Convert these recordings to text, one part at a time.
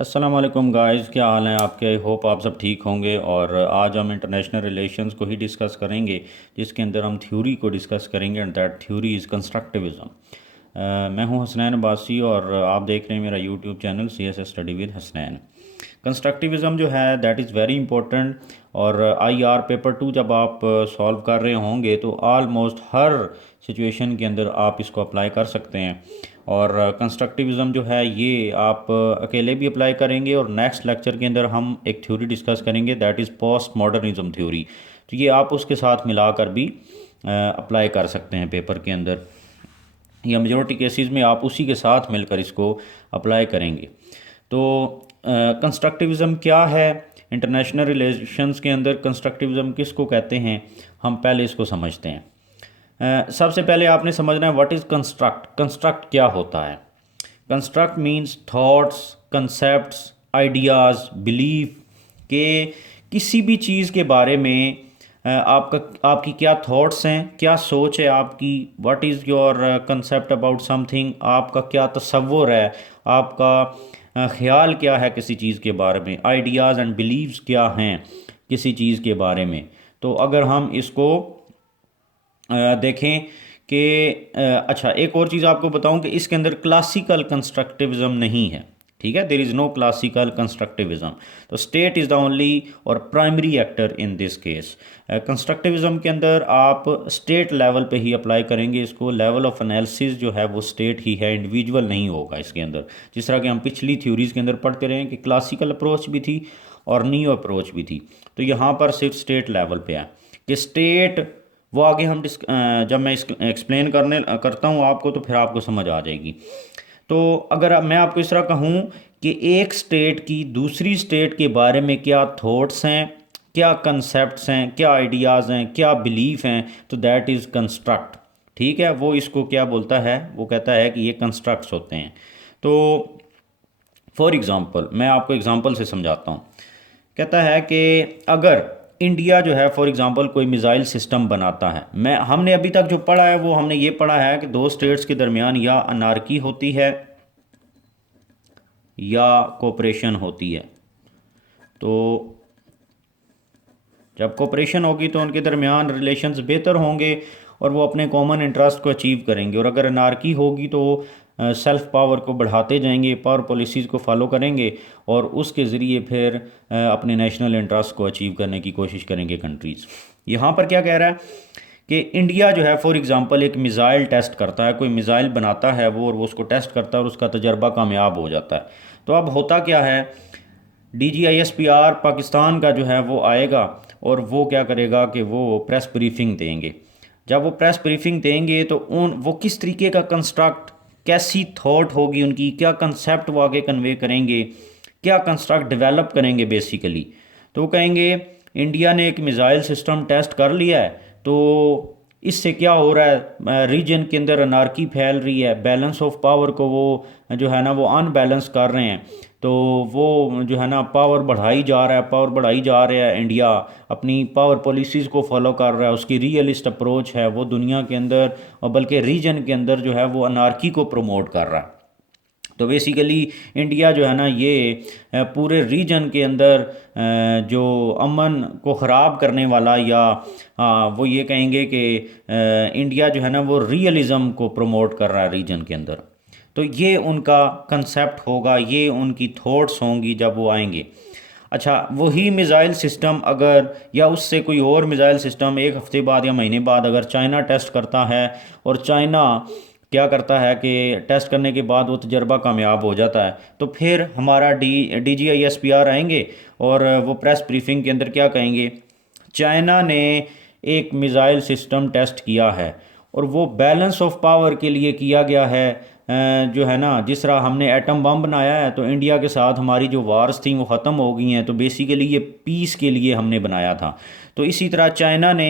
अस्सलाम वालेकुम गाइस, क्या हाल है आपके। आई होप आप सब ठीक होंगे। और आज हम इंटरनेशनल रिलेशंस को ही डिस्कस करेंगे, जिसके अंदर हम थ्योरी को डिस्कस करेंगे एंड दैट थ्योरी इज़ कंस्ट्रक्टिविज़म। मैं हूं हसनैन अब्बासी और आप देख रहे हैं मेरा YouTube channel CSS study with Hasnain. Constructivism जो है दैट इज़ वेरी इंपॉर्टेंट। और IR पेपर 2 जब आप सॉल्व कर रहे होंगे तो ऑलमोस्ट हर सिचुएशन के अंदर आप इसको अप्लाई कर सकते हैं। और कंस्ट्रक्टिविज़म जो है ये आप अकेले भी अप्लाई करेंगे और नेक्स्ट लेक्चर के अंदर हम एक थ्योरी डिस्कस करेंगे that is post modernism theory. तो ये आप उसके साथ मिलाकर भी अप्लाई कर सकते हैं पेपर के अंदर, या मेजॉरिटी केसेस में आप उसी के साथ मिलकर इसको अप्लाई करेंगे। तो कंस्ट्रक्टिविज़म क्या है, इंटरनेशनल रिलेशंस के अंदर कंस्ट्रक्टिविज़म किसको कहते हैं, हम पहले इसको समझते हैं। सबसे पहले आपने समझना है व्हाट इज़ कंस्ट्रक्ट। कंस्ट्रक्ट क्या होता है। Construct means thoughts, concepts, ideas, belief के किसी भी चीज़ के बारे में आपकी क्या थॉट्स हैं, क्या सोच है आपकी, what is your concept about something, आपका क्या तसव्वुर है, आपका ख्याल क्या है किसी चीज़ के बारे में, आइडियाज़ एंड बिलीव्स क्या हैं किसी चीज़ के बारे में। तो अगर हम इसको देखें कि अच्छा, एक और चीज़ आपको बताऊं कि इसके अंदर क्लासिकल कंस्ट्रक्टिविज़म नहीं है, ठीक है। There is no classical constructivism. तो स्टेट इज़ द ओनली और primary actor in this case. Constructivism के अंदर आप स्टेट लेवल पे ही अप्लाई करेंगे इसको। लेवल ऑफ एनालिसिस जो है वो स्टेट ही है, इंडिविजुअल नहीं होगा इसके अंदर। जिस तरह कि हम पिछली थ्योरीज़ के अंदर पढ़ते रहे कि क्लासिकल अप्रोच भी थी और न्यू अप्रोच भी थी, तो यहाँ पर सिर्फ स्टेट लेवल पे है कि स्टेट वो आगे हम जब मैं एक्सप्लेन करता हूँ आपको तो फिर आपको समझ आ जाएगी। तो अगर मैं आपको इस तरह कहूँ कि एक स्टेट की दूसरी स्टेट के बारे में क्या थॉट्स हैं, क्या कंसेप्ट्स हैं, क्या आइडियाज़ हैं, क्या बिलीफ हैं, तो दैट इज़ कंस्ट्रक्ट, ठीक है। वो इसको क्या बोलता है, वो कहता है कि ये कंस्ट्रक्ट्स होते हैं। तो फॉर एग्ज़ाम्पल मैं आपको एग्ज़ाम्पल से समझाता हूँ। कहता है कि अगर इंडिया जो है फॉर एग्ज़ाम्पल कोई मिज़ाइल सिस्टम बनाता है, हमने अभी तक जो पढ़ा है वो हमने ये पढ़ा है कि दो स्टेट्स के दरमियान या अनार्की होती है या कोऑपरेशन होती है। तो जब कोऑपरेशन होगी तो उनके दरमियान रिलेशंस बेहतर होंगे और वो अपने कॉमन इंटरेस्ट को अचीव करेंगे। और अगर अनार्की होगी तो सेल्फ पावर को बढ़ाते जाएंगे, पावर पॉलिसीज़ को फॉलो करेंगे और उसके ज़रिए फिर अपने नेशनल इंटरेस्ट को अचीव करने की कोशिश करेंगे कंट्रीज़। यहाँ पर क्या कह रहा है कि इंडिया जो है फॉर एग्ज़ाम्पल एक मिज़ाइल टेस्ट करता है, कोई मिज़ाइल बनाता है वो, और वो उसको टेस्ट करता है और उसका तजर्बा कामयाब हो जाता है। तो अब होता क्या है, DGISPR पाकिस्तान का जो है वो आएगा और वो क्या करेगा कि वो प्रेस ब्रीफिंग देंगे। जब वो प्रेस ब्रीफिंग देंगे तो वो किस तरीके का कंस्ट्रक्ट, कैसी थॉट होगी उनकी, क्या कंसेप्ट वो आगे कन्वे करेंगे, क्या कंस्ट्रक्ट डेवलप करेंगे बेसिकली। तो वो कहेंगे इंडिया ने एक मिज़ाइल सिस्टम टेस्ट कर लिया है, तो इससे क्या हो रहा है, रीजन के अंदर अनार्की फैल रही है, बैलेंस ऑफ पावर को वो जो है ना वो अनबैलेंस कर रहे हैं। तो वो जो है ना पावर बढ़ाई जा रहा है, पावर बढ़ाई जा रहा है, इंडिया अपनी पावर पॉलिसीज़ को फॉलो कर रहा है, उसकी रियलिस्ट अप्रोच है वो दुनिया के अंदर और बल्कि रीजन के अंदर जो है वो अनार्की को प्रमोट कर रहा है। तो बेसिकली इंडिया जो है ना ये पूरे रीजन के अंदर जो अमन को ख़राब करने वाला, या वो ये कहेंगे कि इंडिया जो है ना वो रियलिज़म को प्रमोट कर रहा है रीजन के अंदर। तो ये उनका कंसेप्ट होगा, ये उनकी थॉट्स होंगी जब वो आएंगे। अच्छा, वही मिज़ाइल सिस्टम अगर या उससे कोई और मिज़ाइल सिस्टम एक हफ़्ते बाद या महीने बाद अगर चाइना टेस्ट करता है और चाइना क्या करता है कि टेस्ट करने के बाद वो तजर्बा कामयाब हो जाता है, तो फिर हमारा DGISPR आएंगे और वो प्रेस ब्रीफिंग के अंदर क्या कहेंगे, चाइना ने एक मिज़ाइल सिस्टम टेस्ट किया है और वो बैलेंस ऑफ पावर के लिए किया गया है। जो है ना जिस तरह हमने एटम बम बनाया है तो इंडिया के साथ हमारी जो वार्स थी वो ख़त्म हो गई हैं, तो बेसिकली ये पीस के लिए हमने बनाया था। तो इसी तरह चाइना ने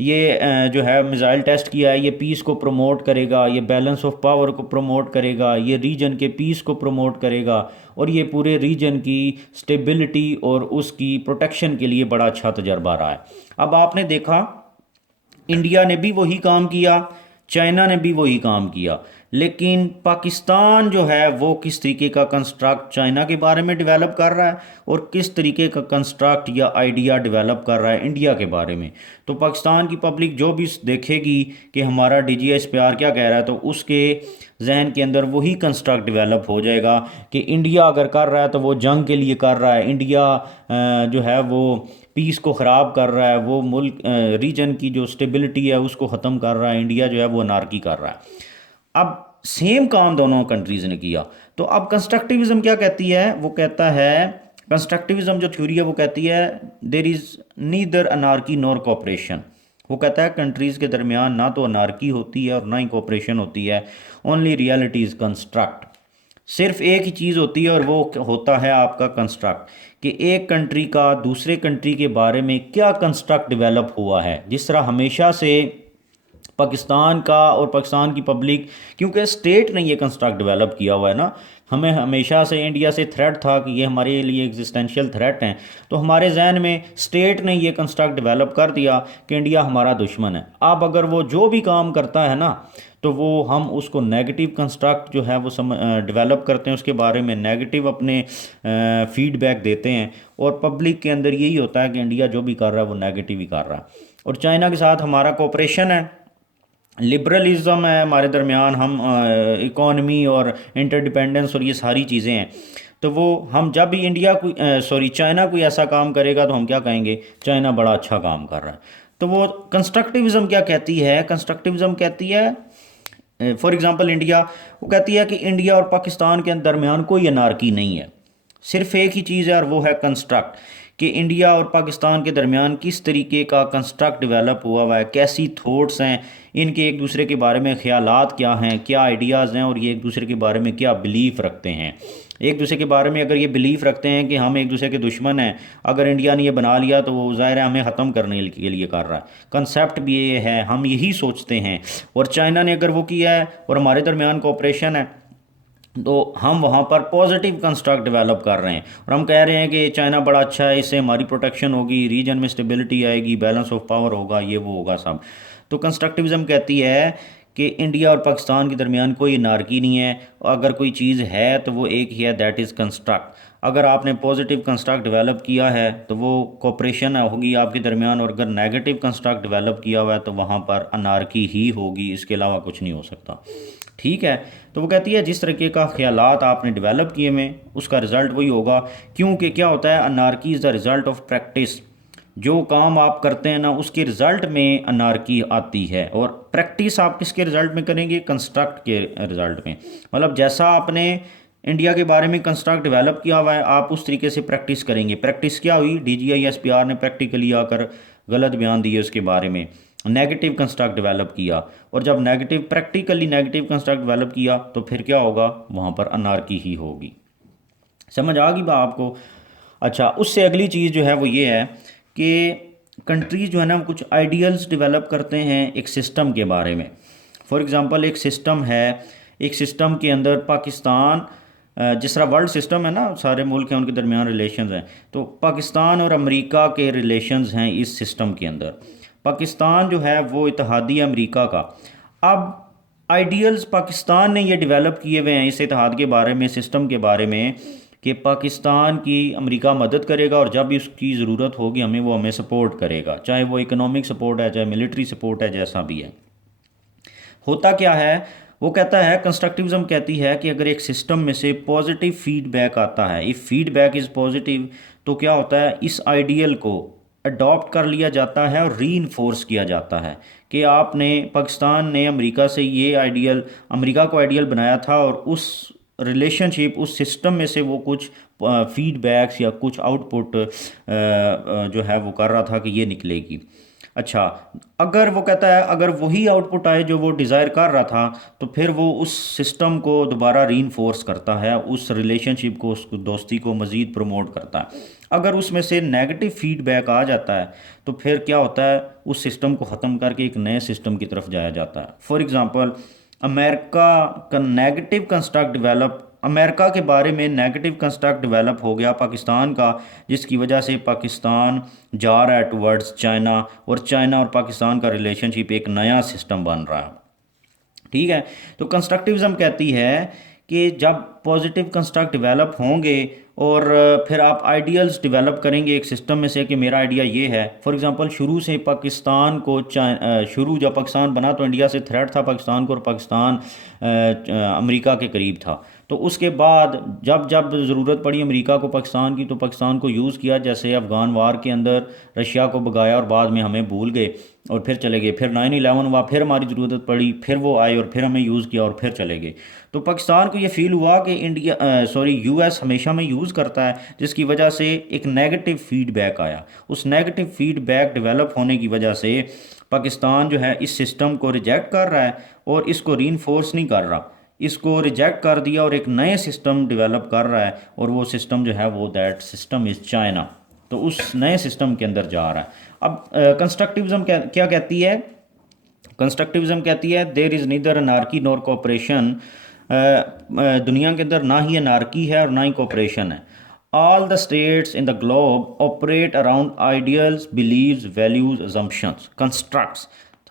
ये जो है मिज़ाइल टेस्ट किया है, ये पीस को प्रमोट करेगा, ये बैलेंस ऑफ पावर को प्रमोट करेगा, ये रीजन के पीस को प्रमोट करेगा और ये पूरे रीजन की स्टेबिलिटी और उसकी प्रोटेक्शन के लिए बड़ा अच्छा तजर्बा रहा है। अब आपने देखा इंडिया ने भी वही काम किया, चाइना ने भी वही काम किया, लेकिन पाकिस्तान जो है वो किस तरीके का कंस्ट्रक्ट चाइना के बारे में डेवलप कर रहा है और किस तरीके का कंस्ट्रक्ट या आइडिया डेवलप कर रहा है इंडिया के बारे में। तो पाकिस्तान की पब्लिक जो भी देखेगी कि हमारा DGSPR क्या कह रहा है, तो उसके जहन के अंदर वही कंस्ट्रक्ट डेवलप हो जाएगा कि इंडिया अगर कर रहा है तो वो जंग के लिए कर रहा है, इंडिया जो है वो पीस को ख़राब कर रहा है, वो मुल्क रीजन की जो स्टेबिलिटी है उसको ख़त्म कर रहा है, इंडिया जो है वो अनारकी कर रहा है। अब सेम काम दोनों कंट्रीज़ ने किया। तो अब कंस्ट्रक्टिविज्म क्या कहती है, वो कहता है कंस्ट्रक्टिविज्म जो थ्योरी है वो कहती है there is neither अनारकी nor cooperation. वो कहता है कंट्रीज़ के दरमियान ना तो अनारकी होती है और ना ही कोऑपरेशन होती है, ओनली रियलिटी इज़ कंस्ट्रक्ट। सिर्फ एक ही चीज़ होती है और वो होता है आपका कंस्ट्रक्ट, कि एक कंट्री का दूसरे कंट्री के बारे में क्या कंस्ट्रक्ट डेवलप हुआ है। जिस तरह हमेशा से पाकिस्तान का और पाकिस्तान की पब्लिक, क्योंकि स्टेट ने ये कंस्ट्रक्ट डेवलप किया हुआ है ना, हमें हमेशा से इंडिया से थ्रेट था कि ये हमारे लिए एग्जिस्टेंशियल थ्रेट हैं, तो हमारे जहन में स्टेट ने ये कंस्ट्रक्ट डेवलप कर दिया कि इंडिया हमारा दुश्मन है। अब अगर वो जो भी काम करता है ना, तो वो हम उसको नेगेटिव कंस्ट्रक्ट जो है वो डेवलप करते हैं, उसके बारे में नेगेटिव अपने फीडबैक देते हैं, और पब्लिक के अंदर यही होता है कि इंडिया जो भी कर रहा है वो नेगेटिव ही कर रहा है। और चाइना के साथ हमारा कोऑपरेशन है, लिबरलिज़म है हमारे दरमियान, हम इकॉनमी और इंटरडिपेंडेंस और ये सारी चीज़ें हैं। तो वो हम जब भी चाइना कोई ऐसा काम करेगा तो हम क्या कहेंगे, चाइना बड़ा अच्छा काम कर रहा है। तो वो कंस्ट्रक्टिविज़म क्या कहती है, कंस्ट्रक्टिविज़म कहती है फॉर एग्ज़ाम्पल इंडिया, वो कहती है कि इंडिया और पाकिस्तान के दरमियान कोई अनारकी नहीं है, सिर्फ एक ही चीज़ है और वो है कंस्ट्रक्ट, कि इंडिया और पाकिस्तान के दरमियान किस तरीके का कंस्ट्रक्ट डेवलप हुआ है, कैसी थॉट्स हैं इनके, एक दूसरे के बारे में ख्यालात क्या हैं, क्या आइडियाज़ हैं, और ये एक दूसरे के बारे में क्या बिलीफ रखते हैं। एक दूसरे के बारे में अगर ये बिलीफ रखते हैं कि हम एक दूसरे के दुश्मन हैं, अगर इंडिया ने ये बना लिया तो वो ज़ाहिर है हमें ख़त्म करने के लिए कर रहा है। कंसेप्ट भी ये है, हम यही सोचते हैं। और चाइना ने अगर वो किया है और हमारे दरमियान कोऑपरेशन है, तो हम वहाँ पर पॉजिटिव कंस्ट्रक्ट डेवलप कर रहे हैं और हम कह रहे हैं कि चाइना बड़ा अच्छा है, इससे हमारी प्रोटेक्शन होगी, रीजन में स्टेबिलिटी आएगी, बैलेंस ऑफ पावर होगा, ये वो होगा सब। तो कंस्ट्रक्टिविज़म कहती है कि इंडिया और पाकिस्तान के दरमियान कोई नारकी नहीं है, अगर कोई चीज़ है तो वो एक ही है, दैट इज़ कंस्ट्रक्ट। अगर आपने पॉजिटिव कंस्ट्रक्ट डेवलप किया है तो वो कोऑपरेशन होगी आपके दरमियान, और अगर नेगेटिव कंस्ट्रक्ट डेवलप किया हुआ है तो वहाँ पर अनारकी ही होगी, इसके अलावा कुछ नहीं हो सकता। ठीक है। तो वो कहती है जिस तरीके का ख्यालात आपने डेवलप किए में उसका रिज़ल्ट वही होगा, क्योंकि क्या होता है, अनारकी is the result of practice. जो काम आप करते हैं ना उसके रिज़ल्ट में अनारकी आती है, और प्रैक्टिस आप किसके रिज़ल्ट में करेंगे, कंस्ट्रक्ट के रिज़ल्ट में। मतलब जैसा आपने इंडिया के बारे में कंस्ट्रक्ट डेवलप किया हुआ है, आप उस तरीके से प्रैक्टिस करेंगे। प्रैक्टिस क्या हुई, DGISPR ने प्रैक्टिकली आकर गलत बयान दिए उसके बारे में, नेगेटिव कंस्ट्रक्ट डेवलप किया, और जब प्रैक्टिकली नेगेटिव कंस्ट्रक्ट डेवलप किया तो फिर क्या होगा, वहाँ पर अनारकी ही होगी। समझ आ गई बात आपको। अच्छा, उससे अगली चीज़ जो है वो ये है कि कंट्रीज़ जो है ना कुछ आइडियल्स डेवलप करते हैं एक सिस्टम के बारे में। फॉर एग्ज़ाम्पल एक सिस्टम है, एक सिस्टम के अंदर पाकिस्तान, जिस तरह वर्ल्ड सिस्टम है ना, सारे मुल्क हैं उनके दरमियान रिलेशंस हैं, तो पाकिस्तान और अमेरिका के रिलेशंस हैं इस सिस्टम के अंदर। पाकिस्तान जो है वो इत्तेहादी अमेरिका का। अब आइडियल्स पाकिस्तान ने ये डेवलप किए हुए हैं इस इत्तेहाद के बारे में, सिस्टम के बारे में, कि पाकिस्तान की अमेरिका मदद करेगा और जब भी उसकी ज़रूरत होगी वो हमें सपोर्ट करेगा, चाहे वो इकोनॉमिक सपोर्ट है, चाहे मिलिट्री सपोर्ट है, जैसा भी है। होता क्या है, वो कहता है, कंस्ट्रक्टिविज्म कहती है कि अगर एक सिस्टम में से पॉजिटिव फीडबैक आता है, इफ़ फीडबैक इज़ पॉजिटिव, तो क्या होता है, इस आइडियल को अडॉप्ट कर लिया जाता है और रीइंफोर्स किया जाता है कि आपने, पाकिस्तान ने अमेरिका से ये आइडियल, अमेरिका को आइडियल बनाया था, और उस रिलेशनशिप, उस सिस्टम में से वो कुछ फीडबैक्स या कुछ आउटपुट जो है वो कर रहा था कि ये निकलेगी। अच्छा, अगर वो कहता है अगर वही आउटपुट आए जो वो डिज़ायर कर रहा था, तो फिर वो उस सिस्टम को दोबारा रीइंफोर्स करता है, उस रिलेशनशिप को, उस दोस्ती को मज़ीद प्रमोट करता है। अगर उसमें से नेगेटिव फीडबैक आ जाता है तो फिर क्या होता है, उस सिस्टम को ख़त्म करके एक नए सिस्टम की तरफ जाया जाता है। फॉर एग्ज़ाम्पल अमेरिका का नेगेटिव कंस्ट्रक्ट डेवलप, अमेरिका के बारे में नेगेटिव कंस्ट्रक्ट डेवलप हो गया पाकिस्तान का, जिसकी वजह से पाकिस्तान जा रहा है टुवर्ड्स चाइना, और चाइना और पाकिस्तान का रिलेशनशिप एक नया सिस्टम बन रहा है। ठीक है। तो कंस्ट्रक्टिविज्म कहती है कि जब पॉजिटिव कंस्ट्रक्ट डेवलप होंगे और फिर आप आइडियल्स डेवलप करेंगे एक सिस्टम में से कि मेरा आइडिया ये है। फॉर एग्जांपल शुरू से पाकिस्तान को शुरू जब पाकिस्तान बना तो इंडिया से थ्रेट था पाकिस्तान को, और पाकिस्तान अमेरिका के करीब था। तो उसके बाद जब जब ज़रूरत पड़ी अमेरिका को पाकिस्तान की, तो पाकिस्तान को यूज़ किया, जैसे अफ़गान वार के अंदर रशिया को भगाया और बाद में हमें भूल गए और फिर चले गए। फिर 9/11 हुआ, फिर हमारी ज़रूरत पड़ी, फिर वो आए और फिर हमें यूज़ किया और फिर चले गए। तो पाकिस्तान को ये फील हुआ कि यूएस हमेशा में यूज़ करता है, जिसकी वजह से एक नेगेटिव फीडबैक आया। उस नेगेटिव फीडबैक डेवलप होने की वजह से पाकिस्तान जो है इस सिस्टम को रिजेक्ट कर रहा है और इसको रीइंफोर्स नहीं कर रहा, इसको रिजेक्ट कर दिया और एक नए सिस्टम डेवलप कर रहा है। और वो सिस्टम जो है वो दैट सिस्टम इज़ चाइना। तो उस नए सिस्टम के अंदर जा रहा है। अब कंस्ट्रक्टिविज्म क्या कहती है? कंस्ट्रक्टिविज्म कहती है there is neither anarchy nor cooperation. दुनिया के अंदर ना ही अनार्की है और ना ही कोऑपरेशन है। All the states in the globe operate around ideals, beliefs, values, assumptions, constructs.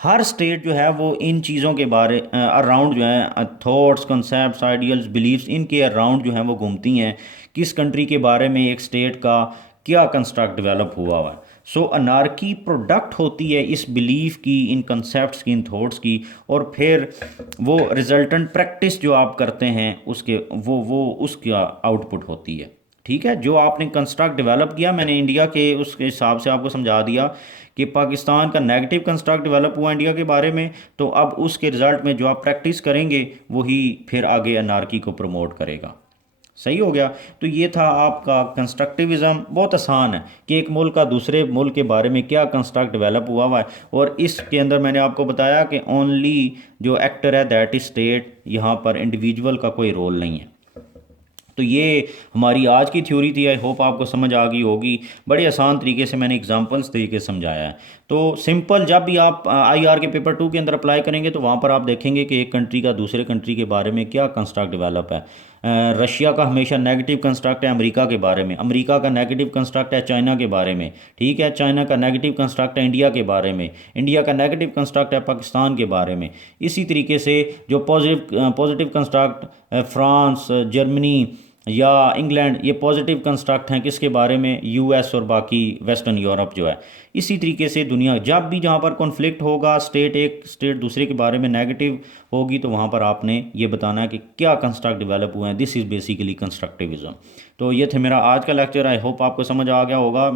हर स्टेट जो है वो इन चीज़ों के बारे अराउंड जो है थॉट्स, कंसेप्ट, आइडियल्स, बिलीव्स, इनके अराउंड जो है वो घूमती हैं। किस कंट्री के बारे में एक स्टेट का क्या कंस्ट्रक्ट डेवलप हुआ है। सो अनार्की प्रोडक्ट होती है इस बिलीफ की, इन कंसेप्ट्स की, इन थॉट्स की, और फिर वो रिजल्टेंट प्रैक्टिस जो आप करते हैं उसके वो उसका आउटपुट होती है। ठीक है, जो आपने कंस्ट्रक्ट डेवलप किया, मैंने इंडिया के उसके हिसाब से आपको समझा दिया कि पाकिस्तान का नेगेटिव कंस्ट्रक्ट डेवलप हुआ इंडिया के बारे में, तो अब उसके रिजल्ट में जो आप प्रैक्टिस करेंगे वही फिर आगे अनार्की को प्रमोट करेगा। सही हो गया। तो ये था आपका कंस्ट्रक्टिविज़म। बहुत आसान है कि एक मुल्क का दूसरे मुल्क के बारे में क्या कंस्ट्रक्ट डेवलप हुआ है, और इसके अंदर मैंने आपको बताया कि ओनली जो एक्टर है दैट इज स्टेट, यहाँ पर इंडिविजुअल का कोई रोल नहीं है। तो ये हमारी आज की थ्योरी थी। आई होप आपको समझ आ गई होगी। बड़े आसान तरीके से मैंने एग्जांपल्स तरीके से समझाया है। तो सिंपल, जब भी आप आईआर के पेपर 2 के अंदर अप्लाई करेंगे तो वहाँ पर आप देखेंगे कि एक कंट्री का दूसरे कंट्री के बारे में क्या कंस्ट्रक्ट डेवलप है। रशिया का हमेशा नेगेटिव कंस्ट्रक्ट है अमेरिका के बारे में, अमेरिका का नेगेटिव कंस्ट्रक्ट है चाइना के बारे में, ठीक है, चाइना का नेगेटिव कंस्ट्रक्ट है इंडिया के बारे में, इंडिया का नेगेटिव कंस्ट्रक्ट है पाकिस्तान के बारे में। इसी तरीके से जो पॉजिटिव कंस्ट्रक्ट फ्रांस, जर्मनी या इंग्लैंड, ये पॉजिटिव कंस्ट्रक्ट हैं किसके बारे में? यूएस और बाकी वेस्टर्न यूरोप जो है। इसी तरीके से दुनिया जब भी जहाँ पर कॉन्फ्लिक्ट होगा, एक स्टेट दूसरे के बारे में नेगेटिव होगी, तो वहाँ पर आपने ये बताना है कि क्या कंस्ट्रक्ट डेवलप हुए हैं। This is basically constructivism. तो ये थे मेरा आज का लेक्चर। आई होप आपको समझ आ गया होगा।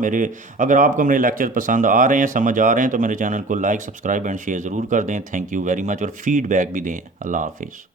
अगर आपको मेरे लेक्चर पसंद आ रहे हैं, समझ आ रहे हैं, तो मेरे चैनल को लाइक, सब्सक्राइब एंड शेयर ज़रूर कर दें। थैंक यू वेरी मच, और फीडबैक भी दें। अल्लाह हाफिज़।